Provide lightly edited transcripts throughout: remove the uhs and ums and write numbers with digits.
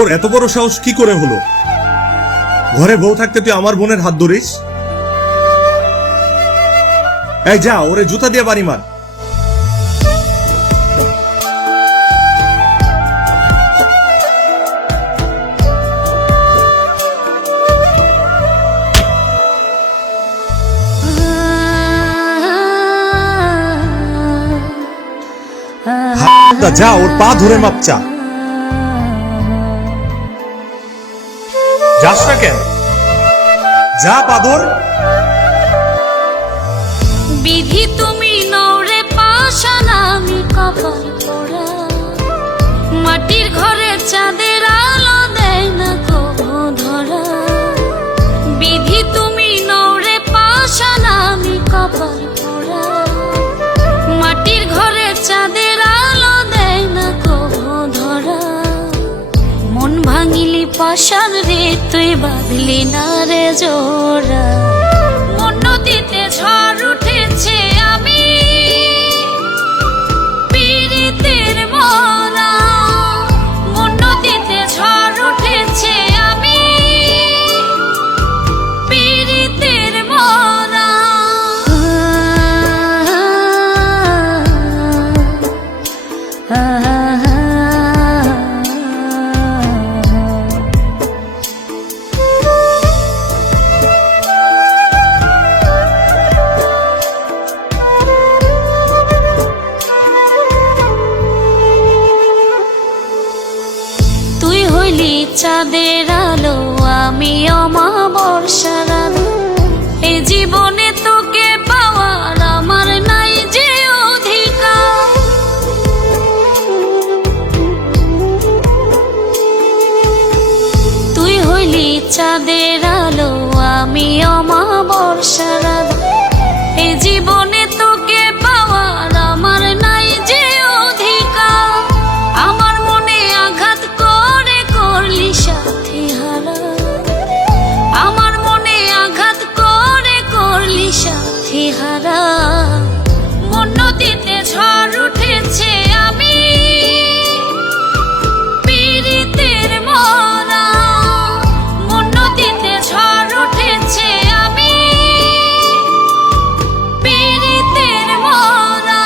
তোর এত বড় সাহস কি করে হলো? ঘরে বউ থাকতে তুই আমার বোনের হাত ধরিস? এই যা, ওরে জুতা দিয়ে বাড়ি মার। যা, ওর পা ধরে মাপ চা। যাস না কেন? যা, পা ধর। বিধি তুমি নৌরে পাশান, আমি কপাল পোড়া। মাটির ঘরে চাঁদের আলো দেয় না কবু ধরা। বিধি তুমি নৌরে পাশান, আমি কপাল পোড়া। মাটির ঘরে চাঁদের আলো দেয় না কবু ধরা। মন ভাঙিলি পাশান রে, তুই বাঁধলি না রে জোড়া। মন নদীতে ঝড় উঠেছে, আমি পীড়িতের মরা। মন নদীতে ঝড় উঠেছে, আমি পীড়িতের মরা। তুই হইলি চাঁদের আলো, আমি অমাবস্যার আলো। এই জীবনে তোকে পাওয়ার আমার নাই যে অধিকার। তুই হইলি চাঁদের আলো, আমি অমাবস্যার আলো। এই জীবনে তোকে পাওয়ার আমার নাই যে অধিকার। আমার মনে আঘাত করে করলি সাথী হারা। আমার মনে আঘাত করে করলি সাথী হারা। মন নদীতে ঝড় উঠেছে, আমি পীড়িতের মরা। মন নদীতে ঝড় উঠেছে, আমি পীড়িতের মরা।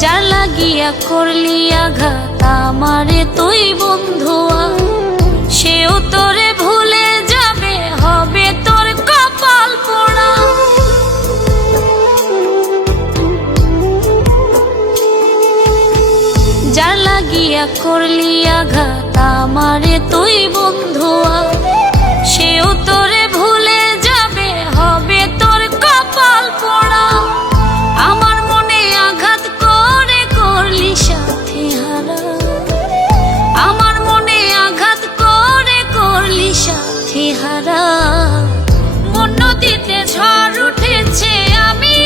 যার লাগিয়া করলি আঘাত আমারে তুই বন্ধুয়া। সেও তোরে ভুলে যাবে, হবে তোর কপাল পোড়া। যার লাগিয়া করলি আঘাত আমারে তুই বন্ধুয়া। সেও তোরে ভুলে যাবে, হবে তোর কপাল পোড়া। আমার মনে আঘাত করে করলি সাথী হারা। আমার মনে আঘাত করে করলি সাথী হারা। মন নদীতে ঝড় উঠেছে, আমি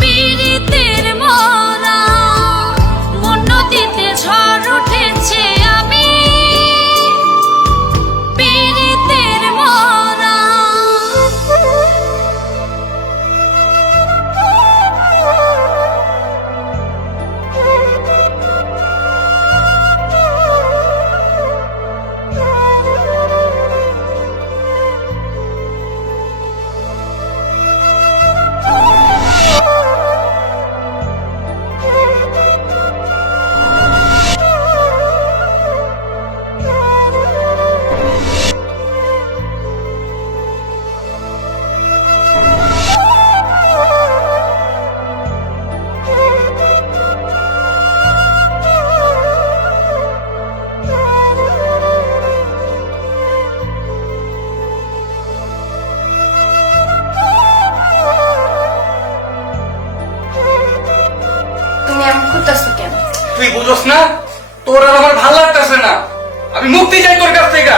পীড়িতের মরা। মন নদীতে ঝড় উঠেছে, আমি পীড়িতের মরা। করতেছো কেন? তুই বুঝোস না? তোর আর আমার ভালো লাগতেছে না। আমি মুক্তি চাই তোর কাছ থেকে।